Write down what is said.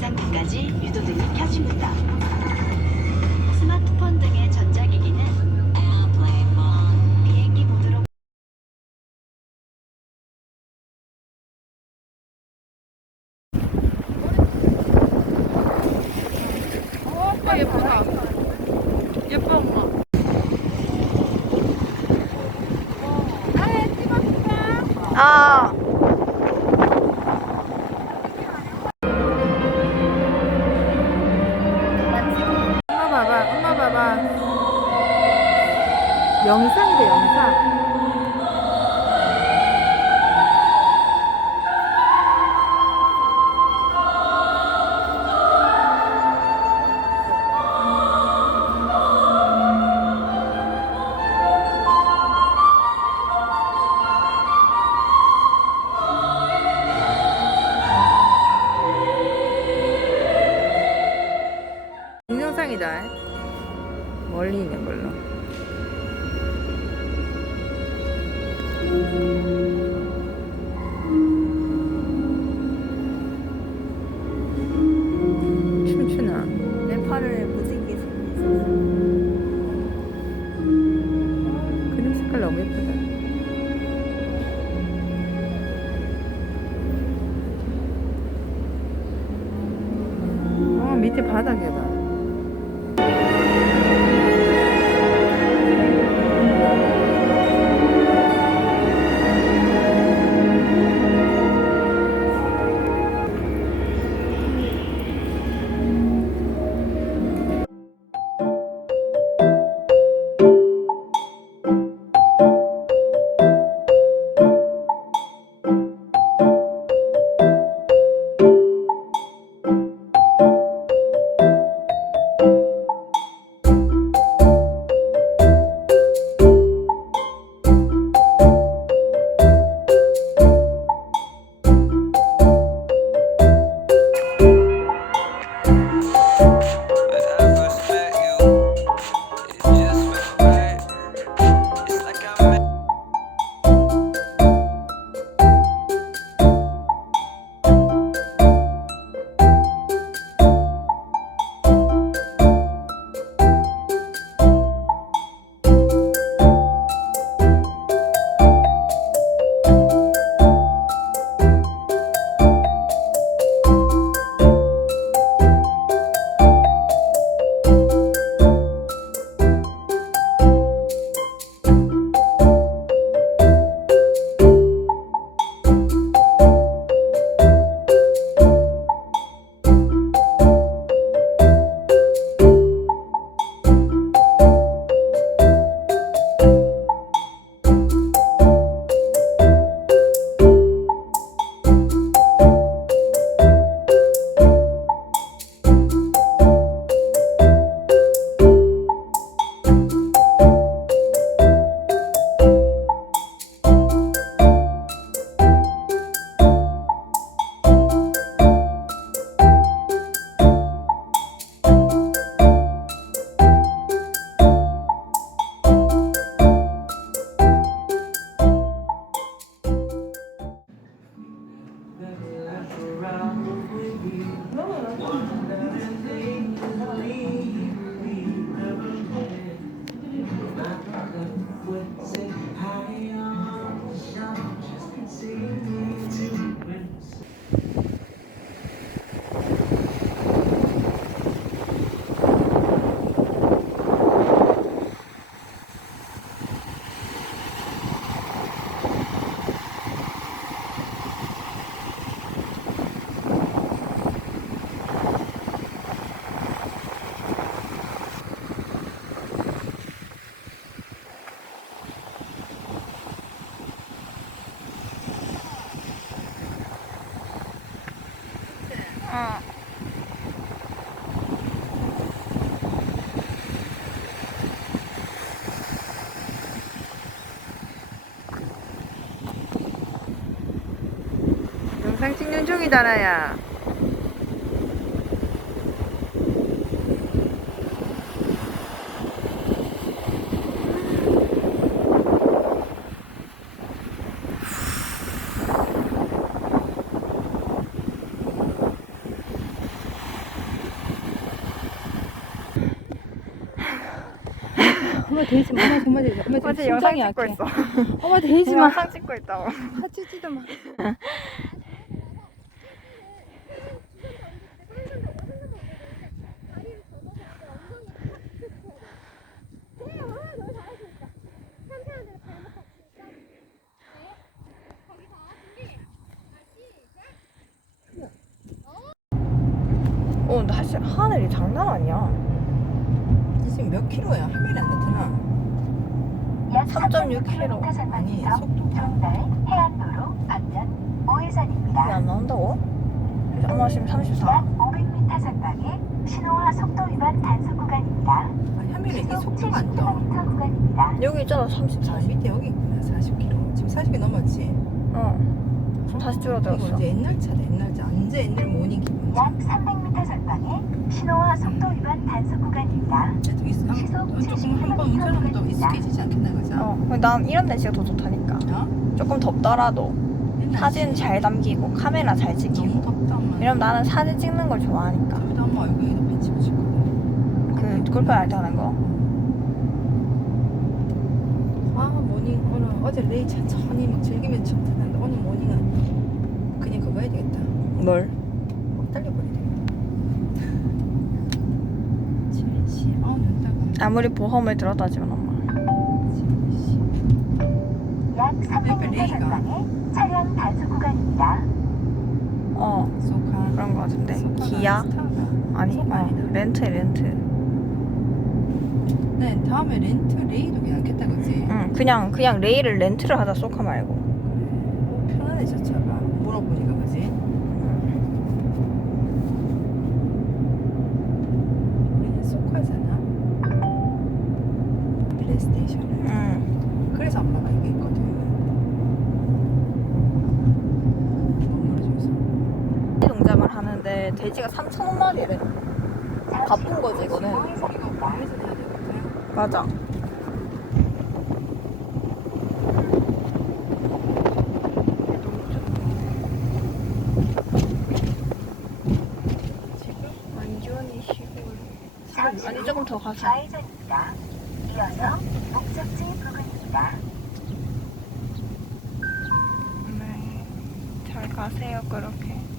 비상등까지 유도등이 켜집니다. 스마트폰 등의 전자기기는 비행기 봐봐, 엄마 봐봐. 영상이래, 영상. 밑에 바닥에 봐. 다 나야. 엄마 대지 마. 엄마 대지 마. 엄마 지금 어제 영상 심장이 찍고 약해. 있어. 엄마 대지 마. 영상 찍고 있다고. 하지지도 마. 오늘 날씨 하늘이 장난 아니야. 지금 몇 킬로야? 화면이 안 나타나. 3.6 킬로. 아니, 속도가. 정날 해안도로 방면 이게 우회전입니다. 안 나온다고? 엄마 지금 34. 약 500m 전방에 신호와 속도 위반 단속 구간입니다. 아니, 화면에 이게 시속 속도가 안 떠. 70km 구간입니다. 여기 있잖아 34. 아, 밑에 여기 있구나. 40킬로. 지금 40개 넘었지? 어. 다시 이거 줄어들었어. 이제 옛날 차다, 옛날 차. 완전 옛날 모닝 기분이지. 약 300m 전방에 신호와 속도 위반 단속 구간입니다. 그래도 있, 한, 조금 한번 운전하면 더 익숙해지지 않겠나, 그죠? 어. 근데 난 이런 날씨가 더 좋다니까. 어? 조금 덥더라도 옛날 사진 차. 잘 담기고 카메라 잘 너무 찍히고. 덥다, 엄마. 이러면 나는 사진 찍는 걸 좋아하니까. 저기다 엄마 얼굴에도 펜치 붙일 거고. 그 골프 할 때 하는 거. 아 모닝 오늘 어제 레이 천천히 막 즐기면 좋다는데 오늘 모닝은 그냥 그거 해야 되겠다 뭘? 막 달려버려야 되겠다 7시 어눈 따가 아무리 보험을 들었다지만 엄마. 7시 약 레이가. 300m 전방에 차량 단속 구간입니다. 어 소카 그런 거 같은데. 소카가 기아? 스타가. 아니 소카 어, 아니다. 렌트 렌트. 네 다음에 렌트 레이도 괜찮겠다 그지? 응 그냥 그냥 레일을 렌트를 하자 쏘카 말고. 저 차가 물어보니까 그지? 우리는 소카잖아 플레이스테이션을 응. 그래서 엄마가 이게 있거든. 너무 좋았어. 농장을 하는데 돼지가 3천 마리래. 바쁜 거지 이거는. 맞아. 완전히 시골. 아니 후 조금 더 가서. 좌회전입니다. 이어서 목적지 부근입니다. 네. 잘 가세요 그렇게.